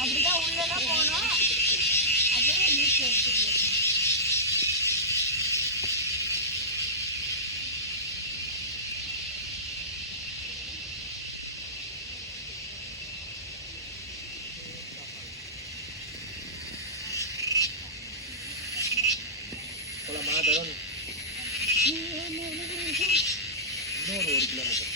அப்படிதான் உள்ளதான் போனோம். அதே நீட் எடுத்துட்டு இன்னொரு 1 கிலோமீட்டர்